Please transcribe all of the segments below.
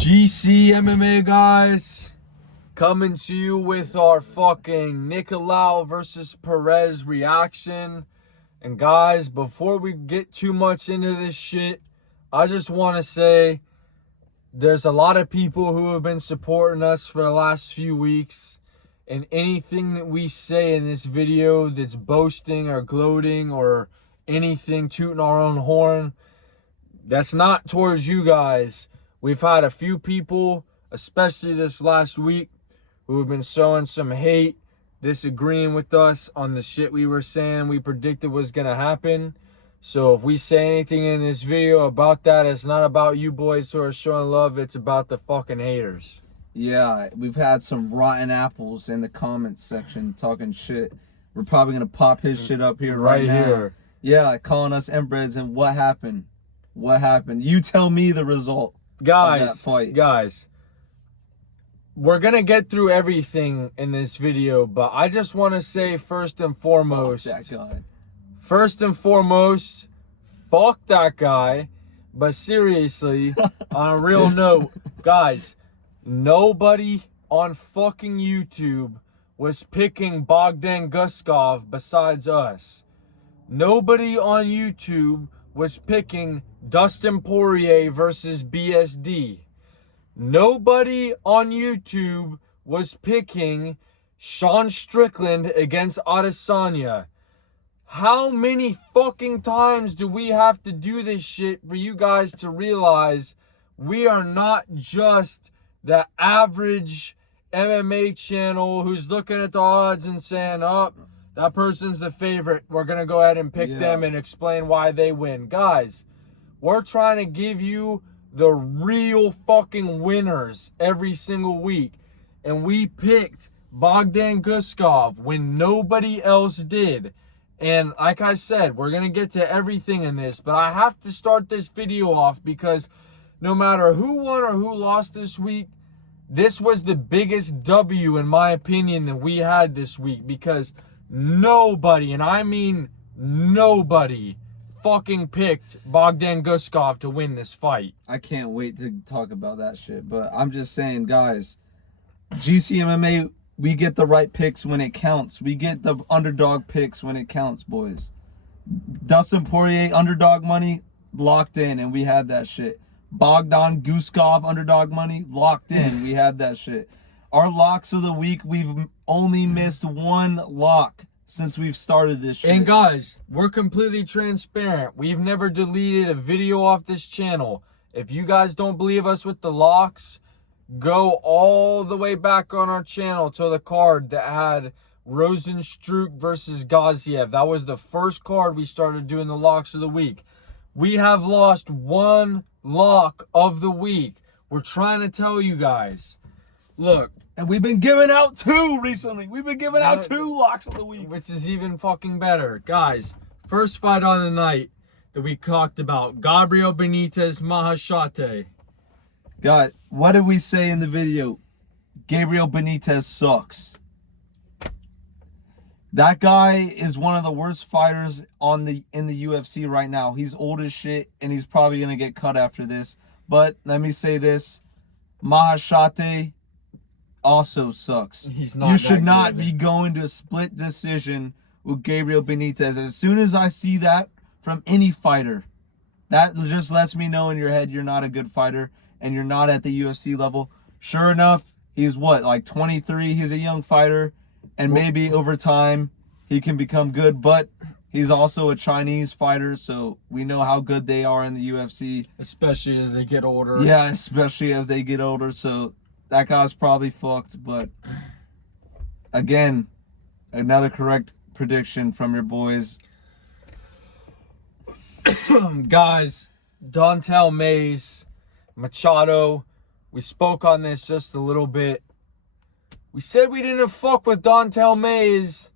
GC MMA guys, coming to you with our fucking Nicolau versus Perez reaction. And guys, before we get too much into this shit, I just want to say there's a lot of people who have been supporting us for the last few weeks, and anything that we say in this video that's boasting or gloating or anything tooting our own horn, that's not towards you guys. We've had a few people, especially this last week, who have been showing some hate, disagreeing with us on the shit we were saying we predicted was going to happen. So if we say anything in this video about that, it's not about you boys who are showing love, it's about the fucking haters. Yeah, we've had some rotten apples in the comments section talking shit. We're probably going to pop his shit up here right now. Here. Yeah, calling us inbreds. And what happened? What happened? You tell me the result. Guys, we're going to get through everything in this video, but I just want to say first and foremost, fuck that guy. First and foremost, fuck that guy. But seriously, on a real note, guys, nobody on fucking YouTube was picking Bogdan Guskov besides us. Nobody on YouTube was picking Dustin Poirier versus BSD. Nobody on YouTube was picking Sean Strickland against Adesanya. How many fucking times do we have to do this shit for you guys to realize we are not just the average MMA channel who's looking at the odds and saying, oh, that person's the favorite, we're going to go ahead and pick them and explain why they win. Guys, we're trying to give you the real fucking winners every single week. And we picked Bogdan Guskov when nobody else did. And like I said, we're going to get to everything in this, but I have to start this video off because no matter who won or who lost this week, this was the biggest W, in my opinion, that we had this week, because nobody, and I mean nobody, fucking picked Bogdan Guskov to win this fight. I can't wait to talk about that shit, but I'm just saying, guys, GCMMA, we get the right picks when it counts. We get the underdog picks when it counts, boys. Dustin Poirier, underdog money, locked in, and we had that shit. Bogdan Guskov, underdog money, locked in. We had that shit. Our locks of the week, we've only missed one lock since we've started this shit. And guys, we're completely transparent. We've never deleted a video off this channel. If you guys don't believe us with the locks, go all the way back on our channel to the card that had Rosenstruck versus Gaziev. That was the first card we started doing the locks of the week. We have lost one lock of the week. We're trying to tell you guys. Look. And we've been giving out two recently. We've been giving out two locks of the week. Which is even fucking better. Guys, first fight on the night that we talked about. Gabriel Benitez Mahashate. God, what did we say in the video? Gabriel Benitez sucks. That guy is one of the worst fighters in the UFC right now. He's old as shit, and he's probably going to get cut after this. But let me say this. Mahashate also sucks. He's not. You should not be going to a split decision with Gabriel Benitez. As soon as I see that from any fighter, that just lets me know in your head you're not a good fighter and you're not at the UFC level. Sure enough, he's what, like 23? He's a young fighter, and maybe over time he can become good, but he's also a Chinese fighter, so we know how good they are in the UFC. Especially as they get older. Yeah, especially as they get older, so that guy's probably fucked. But again, another correct prediction from your boys. Guys, Dontel Mays, Machado, we spoke on this just a little bit. We said we didn't fuck with Dontel Mays,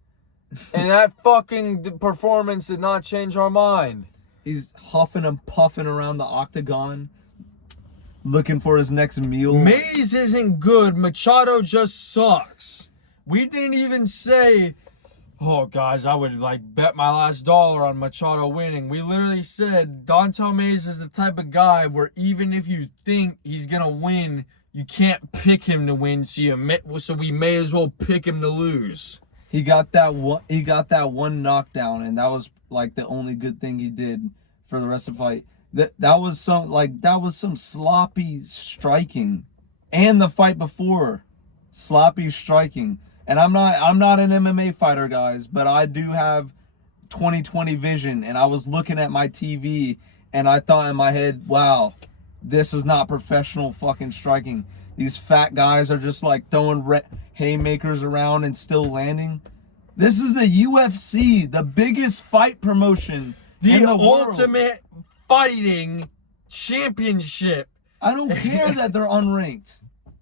and that fucking performance did not change our mind. He's huffing and puffing around the Octagon, looking for his next meal. Mays isn't good. Machado just sucks. We didn't even say Oh, guys, I would like bet my last dollar on Machado winning. We literally said Dontel Mays is the type of guy where even if you think he's gonna win, you can't pick him to win. So we may as well pick him to lose. He got that one. He got that one knockdown, and that was like the only good thing he did for the rest of the fight. That was some sloppy striking, and the fight before, sloppy striking. And I'm not an MMA fighter, guys, but I do have 20/20 vision, and I was looking at my TV, and I thought in my head, wow, this is not professional fucking striking. These fat guys are just like throwing haymakers around and still landing. This is the UFC, the biggest fight promotion in the world. Ultimate fighting championship. I don't care that they're unranked.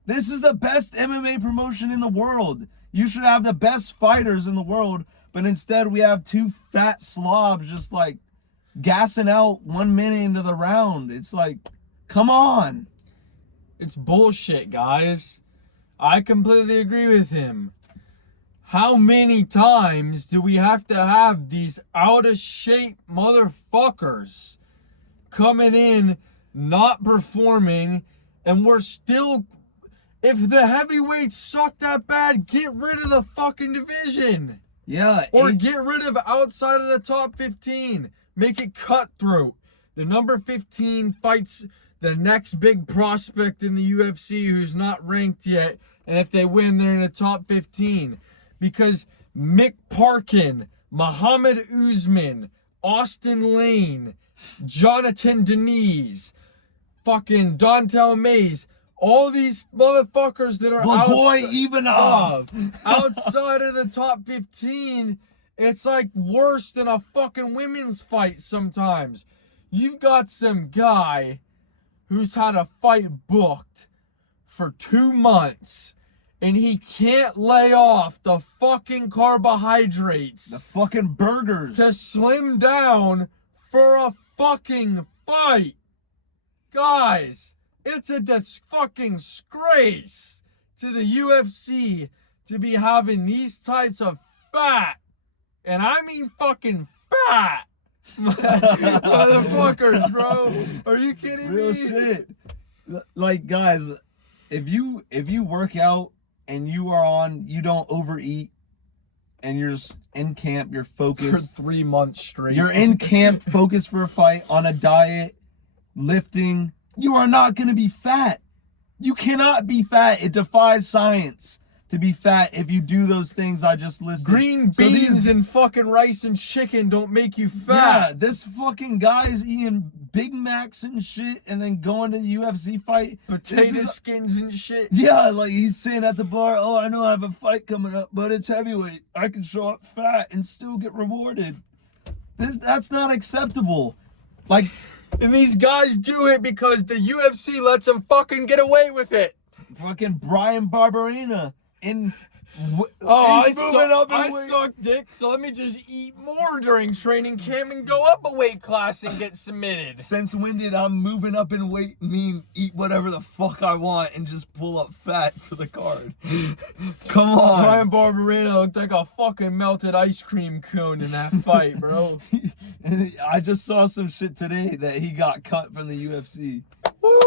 This is the best MMA promotion in the world. You should have the best fighters in the world, but instead we have two fat slobs just like gassing out 1 minute into the round. It's like, come on. It's bullshit, guys. I completely agree with him. How many times do we have to have these out of shape motherfuckers coming in, not performing, and we're still... If the heavyweights suck that bad, get rid of the fucking division. Yeah. Or get rid of outside of the top 15. Make it cutthroat. The number 15 fights the next big prospect in the UFC who's not ranked yet. And if they win, they're in the top 15. Because Mick Parkin, Muhammad Usman, Austin Lane, Jonathan Denise, fucking Dontel Mays, all these motherfuckers that are outside of the top 15, it's like worse than a fucking women's fight sometimes. You've got some guy who's had a fight booked for 2 months, and he can't lay off the fucking carbohydrates. The fucking burgers. To slim down for a fucking fight. Guys, it's a fucking disgrace to the UFC to be having these types of fat, and I mean fucking fat, motherfuckers, bro. Are you kidding me? Real shit. Like, guys, if you work out and you don't overeat, and you're just in camp, you're focused for 3 months straight. You're in camp, focused for a fight, on a diet, lifting. You are not going to be fat. You cannot be fat. It defies science to be fat if you do those things I just listed. Green beans and fucking rice and chicken don't make you fat. Yeah, this fucking guy is eating Big Macs and shit and then going to the UFC fight. Potato skins and shit. Yeah, like he's saying at the bar, oh, I know I have a fight coming up, but it's heavyweight. I can show up fat and still get rewarded. That's not acceptable. Like... And these guys do it because the UFC lets them fucking get away with it. Fucking Brian Barberena I suck dick, so let me just eat more during training camp and go up a weight class and get submitted. Since when did I'm moving up in weight mean eat whatever the fuck I want and just pull up fat for the card? Come on. Brian Barberena looked like a fucking melted ice cream cone in that fight, bro. I just saw some shit today that he got cut from the UFC. Woo!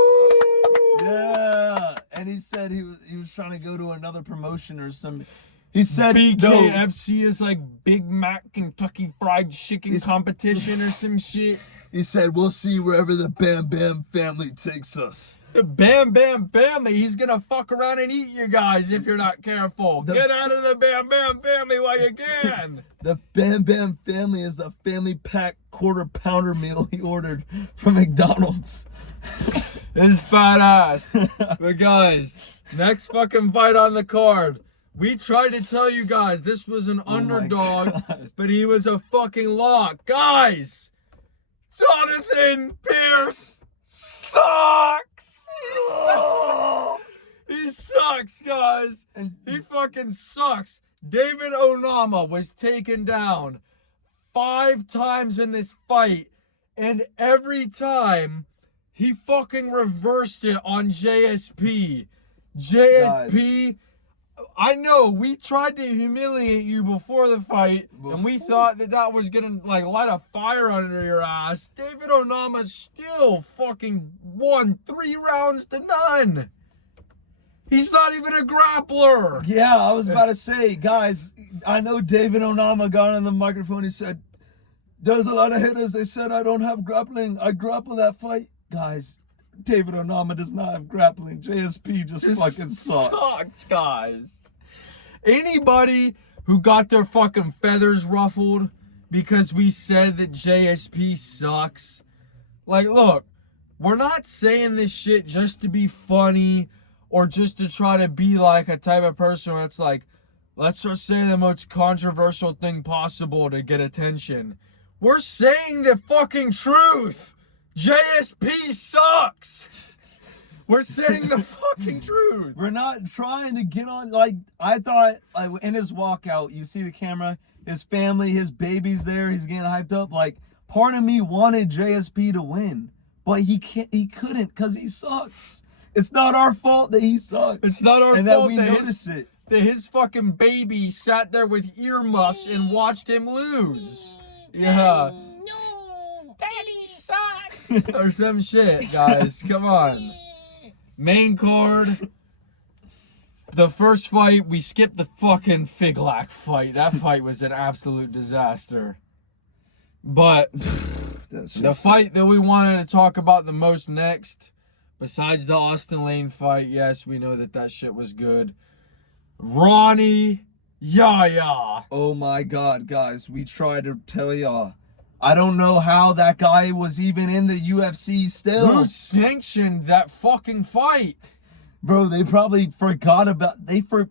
Yeah, and he said he was trying to go to another promotion or some. He said BKFC is like Big Mac Kentucky Fried Chicken competition or some shit. He said we'll see wherever the Bam Bam family takes us. The Bam Bam family, he's gonna fuck around and eat you guys if you're not careful. Get out of the Bam Bam family while you can. The Bam Bam family is the family pack quarter pounder meal he ordered from McDonald's. His fat ass. But guys, next fucking fight on the card. We tried to tell you guys this was an underdog, but he was a fucking lock. Guys, Jonathan Pierce sucks. He sucks, guys. He fucking sucks. David Onama was taken down 5 times in this fight, and every time he fucking reversed it on JSP. JSP, I know we tried to humiliate you before the fight, and we thought that was gonna like light a fire under your ass. David Onama still fucking won 3 rounds to none. He's not even a grappler. Yeah, I was about to say, guys, I know David Onama got on the microphone. He said, there's a lot of haters. They said I don't have grappling. I grapple that fight. Guys, David Onama does not have grappling. JSP just fucking sucks. Guys. Anybody who got their fucking feathers ruffled because we said that JSP sucks, like, look, we're not saying this shit just to be funny or just to try to be like a type of person where it's like, let's just say the most controversial thing possible to get attention. We're saying the fucking truth. JSP sucks. We're saying the fucking truth. We're not trying to get on, like, I thought, like, in his walkout, you see the camera, his family, his baby's there, he's getting hyped up. Like, part of me wanted JSP to win, but he couldn't because he sucks. It's not our fault that he sucks. It's not our and fault that we notice it. That his fucking baby sat there with earmuffs and watched him lose. Yeah. No, Daddy sucks. Or some shit, guys. Come on. Main card. The first fight, we skipped the fucking Figlak fight. That fight was an absolute disaster. But the fight that we wanted to talk about the most next, besides the Austin Lane fight, yes, we know that shit was good. Ronnie Yaya. Oh my God, guys, we tried to tell y'all. I don't know how that guy was even in the UFC still. Who sanctioned that fucking fight? Bro, they probably forgot about,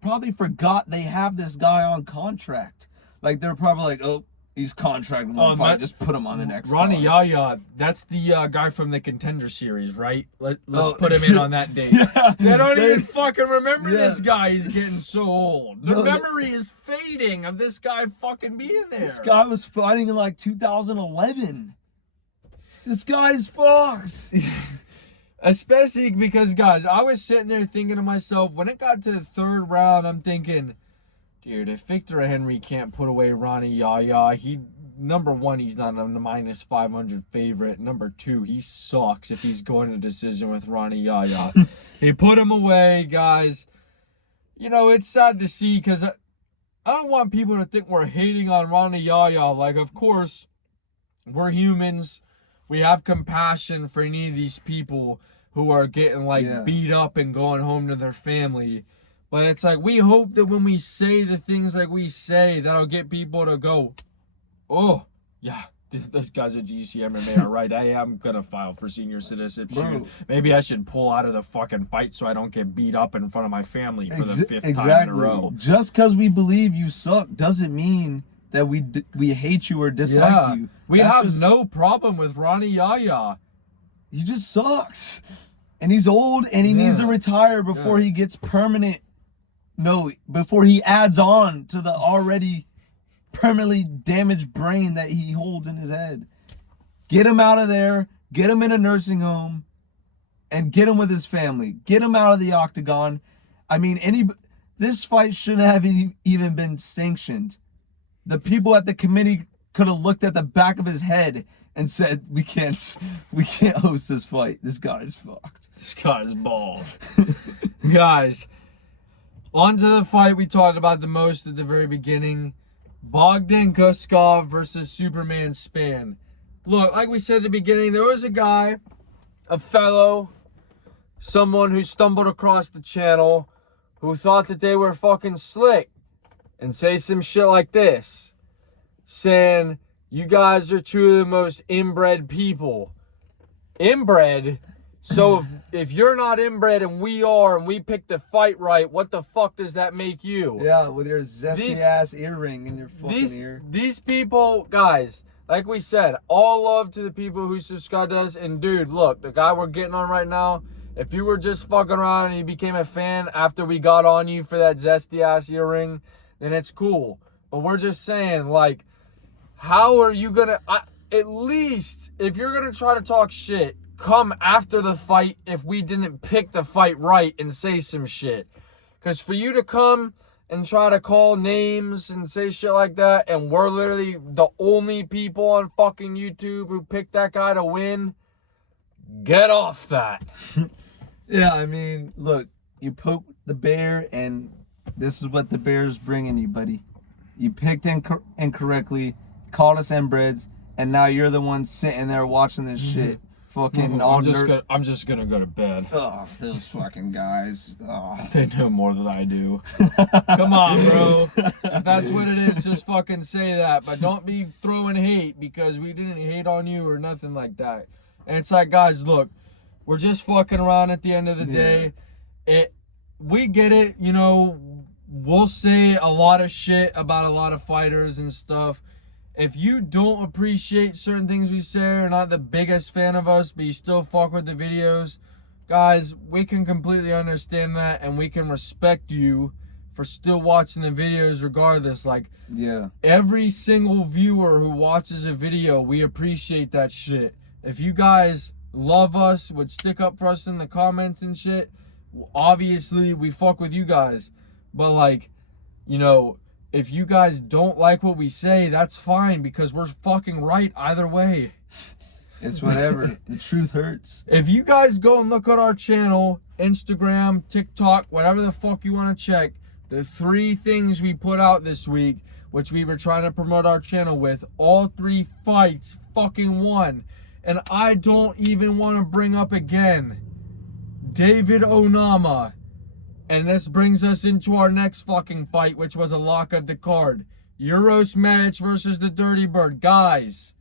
probably forgot they have this guy on contract. Like, they're probably like, oh, he's contracted one fight, just put him on the next Ronnie card. Yaya, that's the guy from the Contender Series, right? Let's put him in on that date. Yeah, they don't even fucking remember yeah. this guy. He's getting so old. The No, memory is fading of this guy fucking being there. This guy was fighting in like 2011. This guy's fucked. Especially because, guys, I was sitting there thinking to myself, when it got to the 3rd round, I'm thinking, dude, if Victor Henry can't put away Ronnie Yaya, number one, he's not a minus 500 favorite. Number 2, he sucks if he's going to decision with Ronnie Yaya. He put him away, guys. You know, it's sad to see because I don't want people to think we're hating on Ronnie Yaya. Like, of course, we're humans. We have compassion for any of these people who are getting, like, beat up and going home to their family. But it's like, we hope that when we say the things like we say, that'll get people to go, oh, yeah, those guys at GCMMA are right. I am going to file for senior citizenship. Maybe I should pull out of the fucking fight so I don't get beat up in front of my family for the 5th time in a row. Just because we believe you suck doesn't mean that we hate you or dislike you. We have no problem with Ronnie Yaya. He just sucks. And he's old and he needs to retire before he gets permanent. No, before he adds on to the already permanently damaged brain that he holds in his head. Get him out of there. Get him in a nursing home. And get him with his family. Get him out of the Octagon. I mean, this fight shouldn't have even been sanctioned. The people at the committee could have looked at the back of his head and said, we can't host this fight. This guy's fucked. This guy's bald. Guys, on to the fight we talked about the most at the very beginning. Bogdan Guskov versus Superman Span. Look, like we said at the beginning, there was a guy, a fellow, someone who stumbled across the channel who thought that they were fucking slick and say some shit like this, saying, you guys are two of the most inbred people. Inbred? So if you're not inbred and we are, and we picked the fight right, what the fuck does that make you? Yeah, with your zesty ass earring in your fucking ear. These people, guys, like we said, all love to the people who subscribe to us. And dude, look, the guy we're getting on right now, if you were just fucking around and you became a fan after we got on you for that zesty ass earring, then it's cool. But we're just saying, like, how are you gonna, at least if you're gonna try to talk shit, come after the fight if we didn't pick the fight right and say some shit. Because for you to come and try to call names and say shit like that, and we're literally the only people on fucking YouTube who picked that guy to win, get off that. Yeah, I mean, look, you poke the bear, and this is what the bear's bringing you, buddy. You picked incorrectly, called us inbreds, and now you're the one sitting there watching this shit. Fucking all I'm just gonna go to bed. Oh, those fucking guys. Oh. They know more than I do. Come on, bro. If that's what it is, just fucking say that. But don't be throwing hate, because we didn't hate on you or nothing like that. And it's like, guys, look, we're just fucking around at the end of the day. We get it, you know, we'll say a lot of shit about a lot of fighters and stuff. If you don't appreciate certain things we say, or not the biggest fan of us, but you still fuck with the videos, guys, we can completely understand that, and we can respect you for still watching the videos regardless. Like, yeah, every single viewer who watches a video, we appreciate that shit. If you guys love us, would stick up for us in the comments and shit, obviously we fuck with you guys. But like, you know, if you guys don't like what we say, that's fine, because we're fucking right either way. It's whatever. The truth hurts. If you guys go and look at our channel, Instagram, TikTok, whatever the fuck you want to check, the 3 things we put out this week, which we were trying to promote our channel with, all 3 fights fucking won. And I don't even want to bring up again David Onama. And this brings us into our next fucking fight, which was a lock of the card. Uros Medic versus the Dirty Bird. Guys,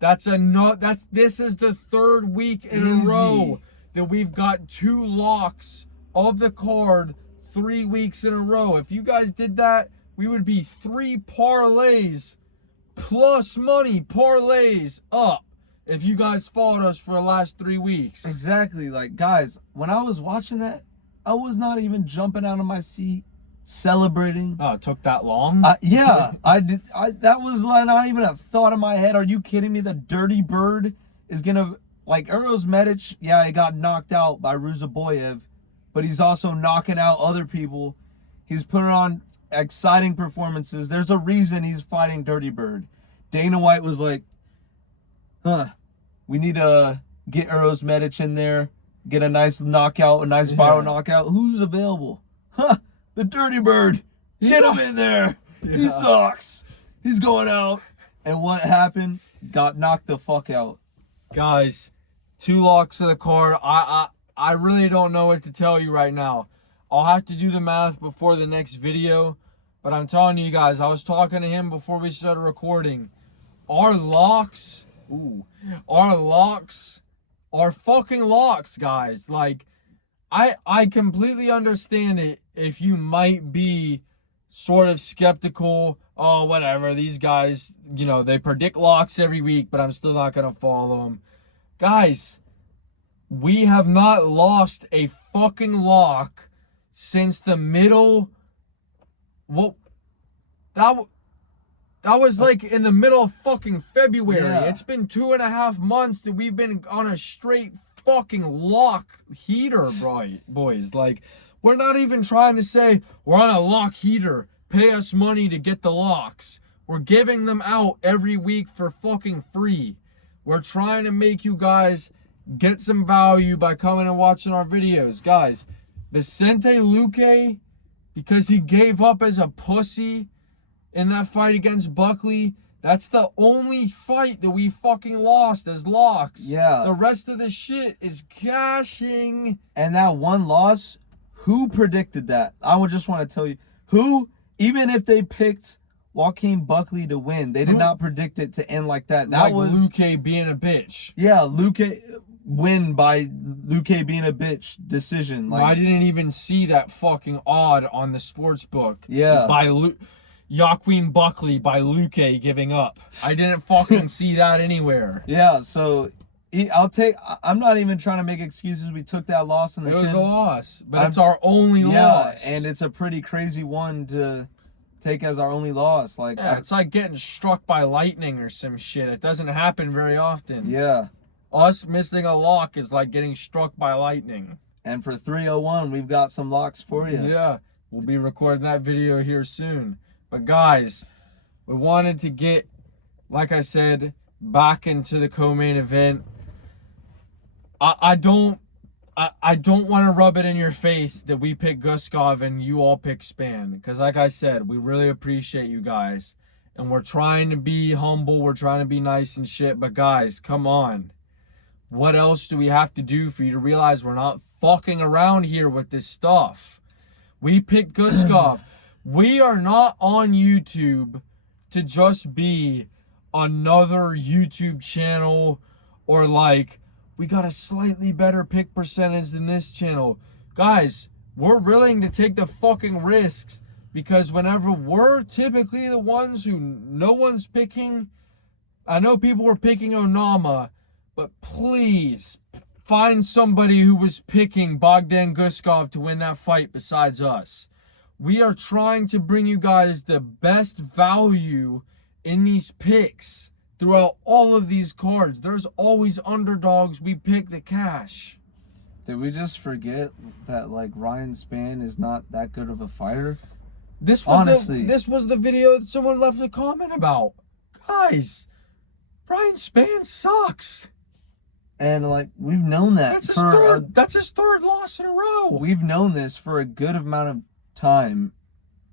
this is the 3rd week in a row that we've got 2 locks of the card 3 weeks in a row. If you guys did that, we would be 3 parlays plus money parlays up if you guys followed us for the last 3 weeks. Exactly. Like, guys, when I was watching that, I was not even jumping out of my seat, celebrating. Oh, it took that long? Yeah, I did. That was not even a thought in my head. Are you kidding me? The Dirty Bird is gonna, like, Uros Medic. Yeah, he got knocked out by Ruzaboyev, but he's also knocking out other people. He's putting on exciting performances. There's a reason he's fighting Dirty Bird. Dana White was like, we need to get Uros Medic in there. Get a nice knockout, a nice viral knockout. Who's available? The Dirty Bird. Get him in there. Yeah. He sucks. He's going out. And what happened? Got knocked the fuck out. Guys, 2 locks of the card. I really don't know what to tell you right now. I'll have to do the math before the next video. But I'm telling you guys, I was talking to him before we started recording. Our locks are fucking locks, guys. Like, I completely understand it if you might be sort of skeptical. Oh, whatever, these guys, you know, they predict locks every week, but I'm still not gonna follow them. Guys, we have not lost a fucking lock since the middle. Well, that was like in the middle of fucking February. Yeah. It's been 2.5 months that we've been on a straight fucking lock heater, boys. Like, we're not even trying to say we're on a lock heater. Pay us money to get the locks. We're giving them out every week for fucking free. We're trying to make you guys get some value by coming and watching our videos. Guys, Vicente Luque, because he gave up as a pussy in that fight against Buckley, that's the only fight that we fucking lost as locks. Yeah. The rest of the shit is cashing. And that one loss, who predicted that? I would just want to tell you, who, even if they picked Joaquin Buckley to win, they did not predict it to end like that. That like was Luque being a bitch. Yeah, Luque win by Luque being a bitch decision. Like, I didn't even see that fucking odd on the sports book. Yeah. By Joaquin Buckley by Luque giving up. I didn't fucking see that anywhere. Yeah, so I'm not even trying to make excuses. We took that loss in the chin. It was a loss, but it's our only loss. Yeah, and it's a pretty crazy one to take as our only loss. Like, yeah, it's like getting struck by lightning or some shit. It doesn't happen very often. Yeah. Us missing a lock is like getting struck by lightning. And for 301, we've got some locks for you. Yeah, we'll be recording that video here soon. But guys, we wanted to get, like I said, back into the co-main event. I don't want to rub it in your face that we pick Guskov and you all pick Span, because like I said, we really appreciate you guys, and we're trying to be humble, we're trying to be nice and shit. But guys, come on, what else do we have to do for you to realize we're not fucking around here with this stuff? We picked Guskov. We are not on YouTube to just be another YouTube channel, or like, we got a slightly better pick percentage than this channel. Guys, we're willing to take the fucking risks, because whenever we're typically the ones who no one's picking, I know people were picking Onama, but please find somebody who was picking Bogdan Guskov to win that fight besides us. We are trying to bring you guys the best value in these picks. Throughout all of these cards, there's always underdogs. We pick the cash. Did we just forget that like Ryan Spann is not that good of a fighter? This was Honestly, this was the video that someone left a comment about. Guys, Ryan Spann sucks. And like, we've known that That's his third loss in a row. We've known this for a good amount of time,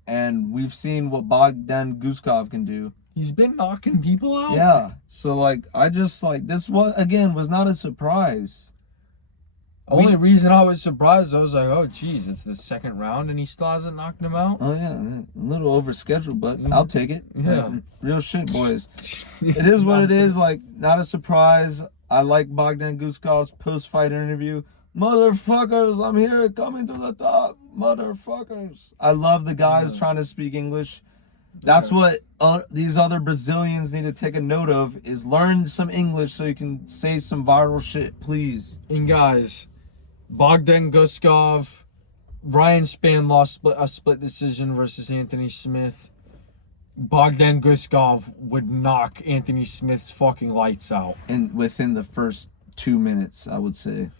and we've seen what Bogdan Guskov can do. He's been knocking people out. Yeah. So like, I just like, this was not a surprise. Only reason I was surprised, I was like, oh geez, it's the second round and he still hasn't knocked him out. Oh yeah, a little over scheduled, but I'll take it. Yeah. Real shit, boys. It is what it is. Like, not a surprise. I like Bogdan Guskov's post-fight interview. Motherfuckers, I'm here, coming to the top. Motherfuckers. I love the guys trying to speak English. That's what these other Brazilians need to take a note of, is learn some English so you can say some viral shit, please. And guys, Bogdan Guskov, Ryan Spann lost a split decision versus Anthony Smith. Bogdan Guskov would knock Anthony Smith's fucking lights out. And within the first 2 minutes, I would say.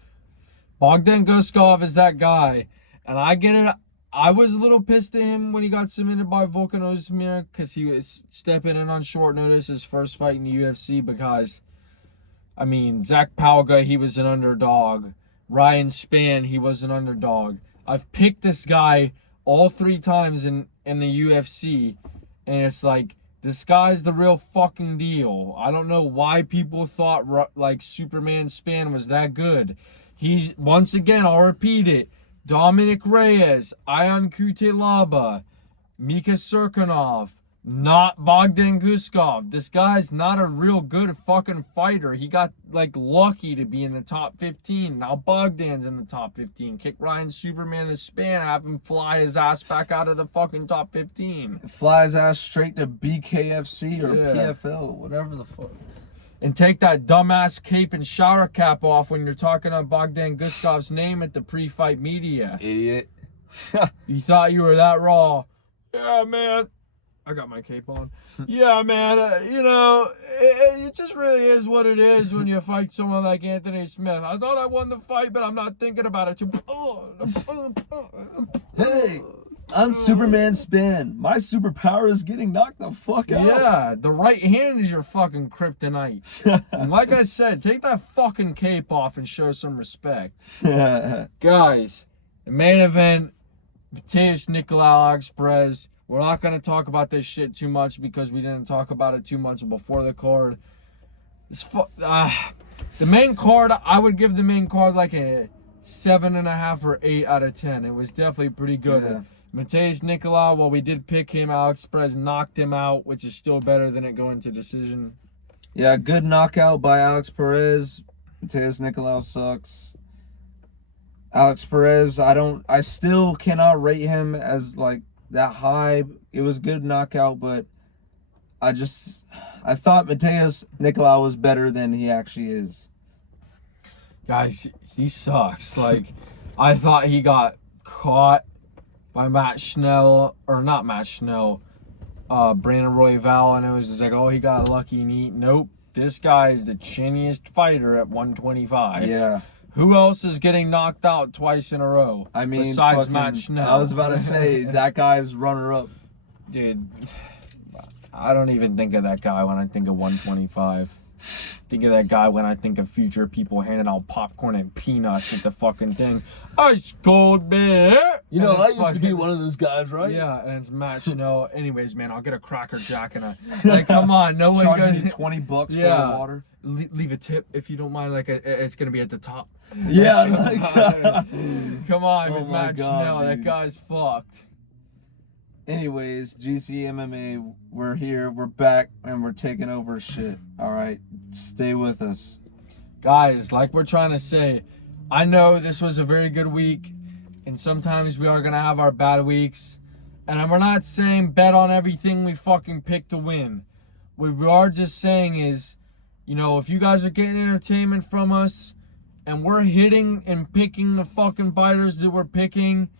Bogdan Guskov is that guy. And I get it. I was a little pissed at him when he got submitted by Volkan Ozdemir, because he was stepping in on short notice, his first fight in the UFC. Because, I mean, Zach Palga, he was an underdog. Ryan Spann, he was an underdog. I've picked this guy all 3 times in the UFC. And it's like, this guy's the real fucking deal. I don't know why people thought like Superman Spann was that good. He's, once again, I'll repeat it, Dominic Reyes, Ion Kutelaba, Mika Serkinov, not Bogdan Guskov. This guy's not a real good fucking fighter. He got like lucky to be in the top 15. Now Bogdan's in the top 15. Kick Ryan Superman to Spann, have him fly his ass back out of the fucking top 15. Fly his ass straight to BKFC or PFL, whatever the fuck. And take that dumbass cape and shower cap off when you're talking on Bogdan Guskov's name at the pre-fight media. Idiot. You thought you were that raw. Yeah, man. I got my cape on. Yeah, man. You know, it just really is what it is when you fight someone like Anthony Smith. I thought I won the fight, but I'm not thinking about it too. Hey, I'm Superman Spann. My superpower is getting knocked the fuck out. Yeah, the right hand is your fucking kryptonite. And like I said, take that fucking cape off and show some respect. Guys, the main event, Mateus Nicolau, Alex Perez. We're not going to talk about this shit too much because we didn't talk about it too much before the card. The main card, I would give the main card like a 7.5 or 8 out of 10. It was definitely pretty good. Yeah. Mateus Nicolau, while we did pick him, Alex Perez knocked him out, which is still better than it going to decision. Yeah, good knockout by Alex Perez. Mateus Nicolau sucks. Alex Perez, I still cannot rate him as like that high. It was a good knockout, but I thought Mateus Nicolau was better than he actually is. Guys, he sucks. Like, I thought he got caught by Matt Schnell, or not Matt Schnell, Brandon Royval, and it was just like, oh, he got lucky neat. Nope, this guy is the chinniest fighter at 125. Yeah. Who else is getting knocked out twice in a row? I mean, besides fucking- Matt Schnell. I was about to say that guy's runner-up. Dude, I don't even think of that guy when I think of 125. Think of that guy when I think of future people handing out popcorn and peanuts at the fucking thing. Ice cold beer. You know, And I it's used to be fucking- one of those guys, right? Yeah, and it's Matt Schnell. Anyways, man, I'll get a Cracker Jack and a. Like, come on, no one Charging goes. you $20 for Yeah. your water. Leave a tip if you don't mind. Like, it's gonna be at the top. Yeah, like, Come on, Oh with my Matt God, Schnell. That dude. guy's fucked. Anyways, GC MMA, we're here, we're back, and we're taking over shit. All right, stay with us. Guys, like we're trying to say, I know this was a very good week, and sometimes we are gonna have our bad weeks, and we're not saying bet on everything we fucking pick to win. What we are just saying is, you know, if you guys are getting entertainment from us, and we're hitting and picking the fucking fighters that we're picking,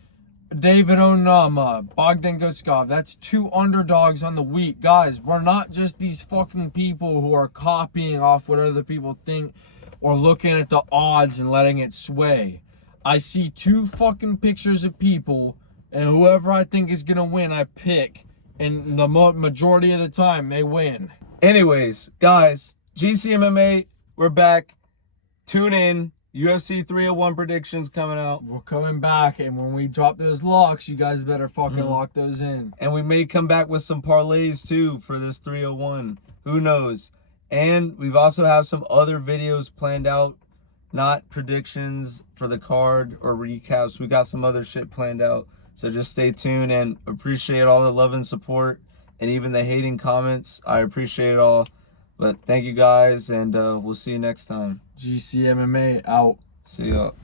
David Onama, Bogdan Guskov, that's 2 underdogs on the week. Guys, we're not just these fucking people who are copying off what other people think or looking at the odds and letting it sway. I see 2 fucking pictures of people, and whoever I think is gonna win, I pick. And the majority of the time, they win. Anyways, guys, GC MMA, we're back. Tune in. UFC 301 predictions coming out. We're coming back, and when we drop those locks, you guys better fucking lock those in. And we may come back with some parlays too for this 301. Who knows? And we've also have some other videos planned out, not predictions for the card or recaps. We got some other shit planned out. So just stay tuned and appreciate all the love and support and even the hating comments. I appreciate it all. But thank you guys, and we'll see you next time. GC MMA out. See ya.